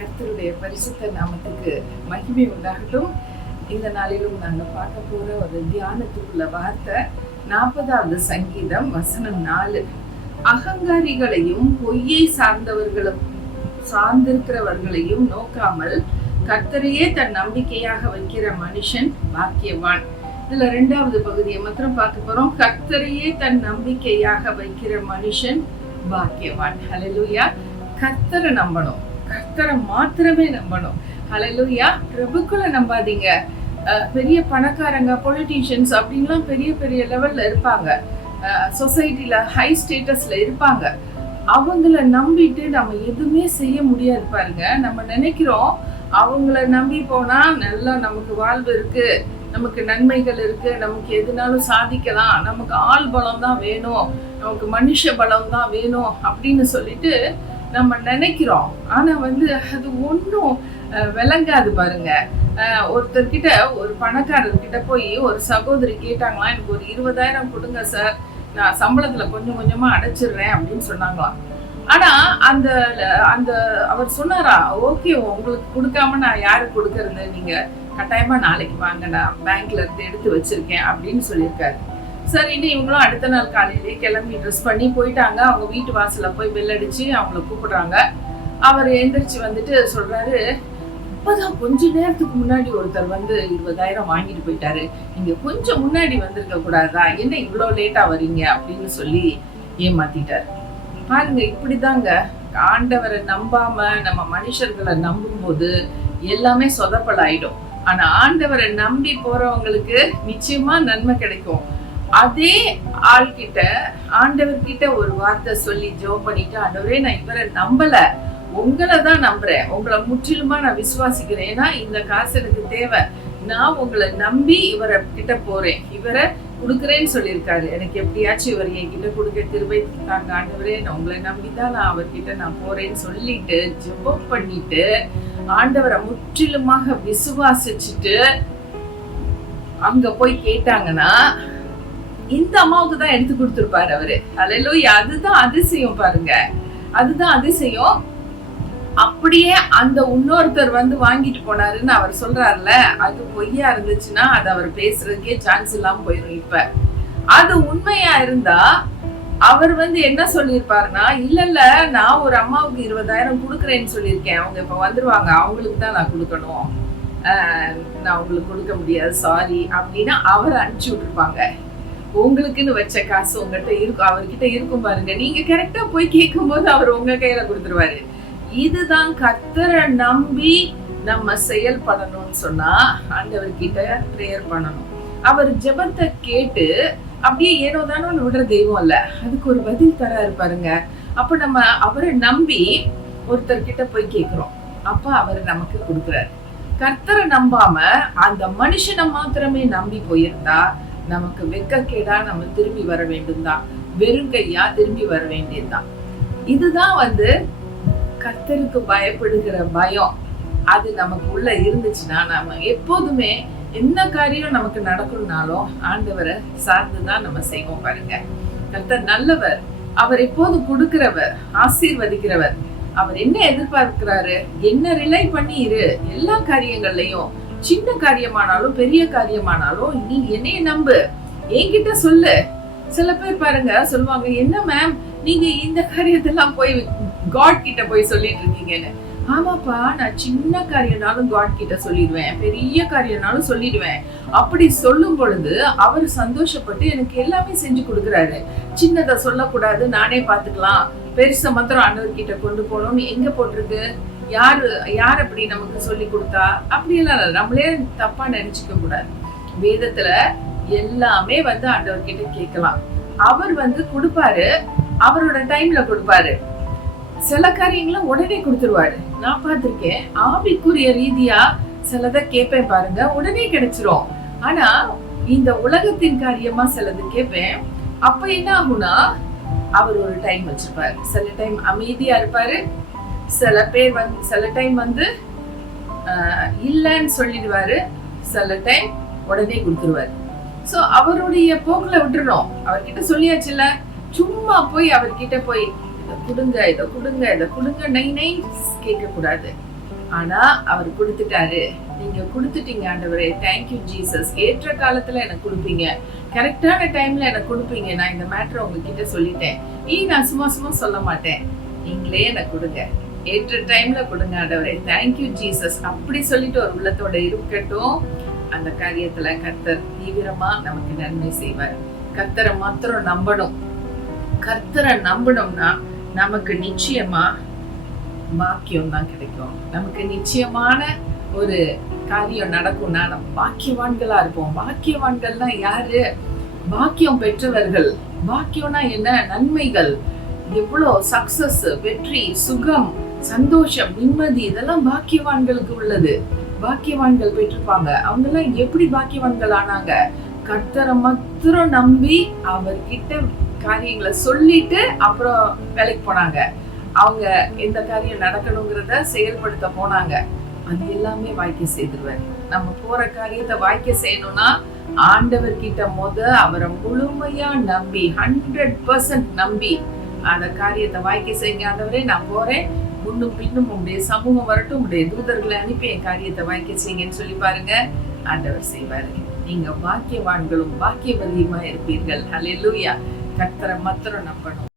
கர்த்தருடைய பரிசுத்த நாமத்துக்கு மகிமை உண்டாகட்டும். இந்த நாளிலும் நாங்கள் பார்க்க போற ஒரு தியானத்துக்குள்ள வார்த்தை 40வது சங்கீதம் வசனம் 4. அகங்காரிகளையும் பொய்யை சார்ந்திருக்கிறவர்களையும் நோக்காமல் கர்த்தரையே தன் நம்பிக்கையாக வைக்கிற மனுஷன் பாக்கியவான். இதுல 2வது பகுதியை மாத்திரம் பார்க்க போறோம். கர்த்தரையே தன் நம்பிக்கையாக வைக்கிற மனுஷன் பாக்கியவான். ஹல்லேலூயா. கர்த்தரை நம்பணும், கர்த்தரை மாத்திரமே நம்பணும். ஹல்லேலூயா. பிரபுக்களை நம்பாதீங்க. பெரிய பணக்காரங்க, பொலிட்டீஷியன்ஸ் அப்படின்லாம் பெரிய பெரிய லெவல்ல இருப்பாங்க, சொசைட்டில ஹை ஸ்டேட்டஸ்ல இருப்பாங்க. அவங்கள நம்பிட்டு நம்ம எதுவுமே செய்ய முடியாது பாருங்க. நம்ம நினைக்கிறோம் அவங்கள நம்பி போனா நல்லா நமக்கு வாழ்வு இருக்கு, நமக்கு நன்மைகள் இருக்கு, நமக்கு எதுனாலும் சாதிக்கலாம், நமக்கு ஆள் பலம் தான் வேணும், நமக்கு மனுஷ பலம் தான் வேணும் அப்படின்னு சொல்லிட்டு நம்ம நினைக்கிறோம். ஆனா அது ஒன்றும் விளங்காது பாருங்க. ஒருத்தர்கிட்ட, ஒரு பணக்காரர்கிட்ட போய் ஒரு சகோதரி கேட்டாங்களாம், எனக்கு ஒரு 20,000 கொடுங்க சார், நான் சம்பளத்துல கொஞ்சம் கொஞ்சமா அடைச்சிடுறேன் அப்படின்னு சொன்னாங்களாம். ஆனா அந்த அந்த அவர் சொன்னாரா, ஓகே உங்களுக்கு கொடுக்காம நான் யாருக்கு கொடுக்கறது, நீங்க கட்டாயமா நாளைக்கு வாங்க, நான் பேங்க்ல இருந்து எடுத்து வச்சிருக்கேன் அப்படின்னு சொல்லியிருக்காரு. சரின்னு இவங்களும் அடுத்த நாள் காலையிலே கிளம்பி ட்ரெஸ் பண்ணி போயிட்டாங்க. அவங்க வீட்டு வாசல்ல போய் பெல் அடிச்சு அவங்கள கூப்பிடுறாங்க. அவர் எந்திரிச்சு வந்துட்டு சொல்றாரு, இப்பதான் கொஞ்ச நேரத்துக்கு முன்னாடி ஒருத்தர் 20,000 வாங்கிட்டு போயிட்டாரு, நீங்க கொஞ்சம் முன்னாடி வந்திருக்க கூடாதா, என்ன இவ்வளவு லேட்டா வரீங்க அப்படின்னு சொல்லி ஏமாத்திட்டாரு. பாருங்க, இப்படிதாங்க ஆண்டவரை நம்பாம நம்ம மனுஷர்களை நம்பும் போது எல்லாமே சொதப்பலாயிடும். ஆனா ஆண்டவரை நம்பி போறவங்களுக்கு நிச்சயமா நன்மை கிடைக்கும். அதே ஆள்கிட்ட ஆண்டவர்கிட்ட ஒரு வார்த்தை சொல்லி ஜெபம் பண்ணிட்டு, ஆண்டவரே நான் இவரை நம்பல, உங்களை தான் நம்புறேன், உங்களை முற்றிலுமா நான் விசுவாசிக்கிறேன், ஏன்னா இந்த காசு எனக்கு தேவை, நான் உங்களை நம்பி இவரை கிட்ட போறேன், இவரை கொடுக்குறேன்னு சொல்லியிருக்காரு, எனக்கு எப்படியாச்சும் இவர் என்கிட்ட கொடுக்க கிருபை தாங்க ஆண்டவரே, நான் உங்களை நம்பிதான் நான் அவர்கிட்ட நான் போறேன்னு சொல்லிட்டு ஜெபம் பண்ணிட்டு ஆண்டவரை முற்றிலுமாக விசுவாசிச்சுட்டு அங்க போய் கேட்டாங்கன்னா இந்த அம்மாவுக்கு தான் எடுத்து கொடுத்துருப்பாரு அவரு. ஹல்லேலூயா. அதுதான் அதிசயம் பாருங்க, அதுதான் அதிசயம். அப்படியே அந்த இன்னொருத்தர் வாங்கிட்டு போனாருன்னு அவர் சொல்றாருல, அது பொய்யா இருந்துச்சுன்னா அது அவர் பேசுறதுக்கே சான்ஸ் இல்லாம போயிடும். இப்ப அது உண்மையா இருந்தா அவர் என்ன சொல்லியிருப்பாருன்னா, இல்ல நான் ஒரு அம்மாவுக்கு 20,000 கொடுக்குறேன்னு சொல்லியிருக்கேன், அவங்க இப்ப வந்துருவாங்க, அவங்களுக்கு தான் நான் கொடுக்கணும், நான் உங்களுக்கு கொடுக்க முடியாது, சாரி அப்படின்னு அவர் அனுப்பிச்சு விட்டுருப்பாங்க. உங்களுக்குன்னு வச்ச காசு உங்ககிட்ட இருக்கும், அவர்கிட்ட இருக்கும் பாருங்க, நீங்க கரெக்டா போய் கேட்கும் போது அவர் உங்க கையில கொடுத்துருவாரு. இதுதான் கர்த்தரை நம்பி நம்ம செயல்படணும்னு சொன்னா ஆண்டவர்கிட்ட பிரேயர் பண்ணணும். அவர் ஜெபத்தை கேட்டு அப்படியே ஏனோ தானோ விடுற தெய்வம் இல்ல, அதுக்கு ஒரு பதில் தராரு பாருங்க. அப்ப நம்ம அவரை நம்பி ஒருத்தர்கிட்ட போய் கேட்கிறோம், அப்ப அவர் நமக்கு கொடுக்குறாரு. கர்த்தரை நம்பாம அந்த மனுஷனை மாத்திரமே நம்பி போயிருந்தா நமக்கு வெட்கக்கேடா நம்ம திரும்பி வர வேண்டும் தான், வெறுங்கையா திரும்பி வர வேண்டியதுதான். இதுதான் கர்த்தருக்கு பயப்படுகிற பயம். அது நமக்கு உள்ள இருந்துச்சுன்னா நம்ம எப்போதுமே என்ன காரியம் நமக்கு நடக்கணும்னாலும் ஆண்டவரை சார்ந்துதான் நம்ம செய்வோம் பாருங்க. கர்த்தர் நல்லவர், அவர் எப்போது கொடுக்கிறவர், ஆசீர்வதிக்கிறவர். அவர் என்ன எதிர்பார்க்கிறாரு, என்ன ரிலை பண்ணி இரு, எல்லா காரியங்கள்லயும், சின்ன காரியமானாலும் பெரிய காரியமானாலும் நீ என்னைய நம்பு, என்கிட்ட சொல்லு. சில பேர் பாருங்க சொல்லுவாங்க, என்ன மேம் நீங்க இந்த காரியத்தெல்லாம் போய் காட் கிட்ட போய் சொல்லிட்டு இருக்கீங்கன்னு. ஆமாப்பா, நான் சின்ன காரியம்னாலும் காட் கிட்ட சொல்லிடுவேன், பெரிய காரியம்னாலும் சொல்லிடுவேன். அப்படி சொல்லும் பொழுது அவர் சந்தோஷப்பட்டு எனக்கு எல்லாமே செஞ்சு கொடுக்குறாரு. சின்னதை சொல்லக்கூடாது, நானே பாத்துக்கலாம், பெருச மாத்திரம் ஆண்டவர்கிட்ட கொண்டு போகணும்னு எங்க போட்டிருக்கு? யார் அப்படி நமக்கு சொல்லி கொடுத்தா? அப்படியெல்லாம் நம்மளே தப்பா நினைச்சுக்க கூடாது. வேதத்துல எல்லாமே ஆண்டவர்கிட்ட கேட்கலாம். அவர் கொடுப்பாரு, அவரோட டைம்ல கொடுப்பாரு. சில காரியங்களை உடனே கொடுத்துருவாரு. நான் பார்த்திருக்கேன், ஆவிக்குரிய ரீதியா சிலதை கேட்பேன் பாருங்க, உடனே கிடைச்சிரும். ஆனா இந்த உலகத்தின் காரியமா சிலது கேட்பேன், அப்ப என்ன ஆகும்னா அவர் ஒரு டைம் வச்சிருப்பாரு. சில டைம் அமைதியா இருப்பாரு, சில பேர் சில டைம் இல்லைன்னு சொல்லிடுவாரு, சில டைம் உடனே கொடுத்துருவாரு. சோ அவருடைய போக்குல விட்டுறோம். அவர்கிட்ட சொல்லியாச்சுல்ல, சும்மா போய் அவர்கிட்ட போய் இதை கொடுங்க இதை கொடுங்க இதை கொடுங்க நை நை கேட்க கூடாது. ஆனா அவர் கொடுத்துட்டாரு. நீங்க கொடுத்துட்டீங்க ஆண்டவரே, தேங்க்யூ ஜீசஸ். ஏற்ற காலத்துல எனக்கு கொடுப்பீங்க, கரெக்டான டைம்ல எனக்கு கொடுப்பீங்க. நான் இந்த மேட்டரை உங்ககிட்ட சொல்லிட்டேன், நான் சும்மா சும்மா சொல்ல மாட்டேன், நீங்களே எனக்கு கொடுங்க, ஏற்ற டைம்ல கொடுங்க ஆண்டவரே, தேங்க்யூ ஜீசஸ். அப்படி சொல்லிட்டு ஒரு உள்ளத்தோட இருக்கட்டும். அந்த காரியத்துல கர்த்தர் தீவிரமா நமக்கு நன்மை செய்வார். கர்த்தரை மாத்திரம் நம்பணும். கர்த்தரை நம்பணும்னா நமக்கு நிச்சயமா பாக்கியம் தான் கிடைக்கும். நமக்கு நிச்சயமான ஒரு காரியம் நடக்கும்னா நம்ம பாக்கியவான்களா இருப்போம். பாக்கியவான்கள்னா யாரு? பாக்கியம் பெற்றவர்கள். பாக்கியம்னா என்ன? நன்மைகள், எவ்வளோ சக்சஸ், வெற்றி, சுகம், சந்தோஷம், நிம்மதி, இதெல்லாம் பாக்கியவான்களுக்கு உள்ளது. பாக்கியவான்கள் பெற்றிருப்பாங்க. அவங்க எல்லாம் எப்படி பாக்கியவான்கள் ஆனாங்க? கர்த்தரை மாத்திரம் நம்பி அவர்கிட்ட காரியங்களை சொல்லிட்டு அப்புறம் வேலைக்கு போனாங்க. அவங்க எந்த காரியம் நடக்கணுங்கிறத செயல்படுத்த போனாங்க. அது எல்லாமே வாய்க்க செய்திருவார். நம்ம போற காரியத்தை வாய்க்க செய்யணும்னா ஆண்டவர்கிட்ட அவரை முழுமையா நம்பி 100% நம்பி அந்த காரியத்தை வாய்க்க செய்யுங்க. ஆண்டவரே, நான் போறேன், முன்னும் பின்னும் உங்களுடைய சமூகம் வரட்டும், உங்களுடைய தூதர்களை அனுப்பி என் காரியத்தை வாய்க்க செய்யுங்கன்னு சொல்லி பாருங்க. ஆண்டவர் செய்வாரு. நீங்க பாக்கியவான்களும் பாக்கியவதியுமா இருப்பீர்கள். ஹல்லேலூயா. கர்த்தரை மாத்திரம் நம்பணும்.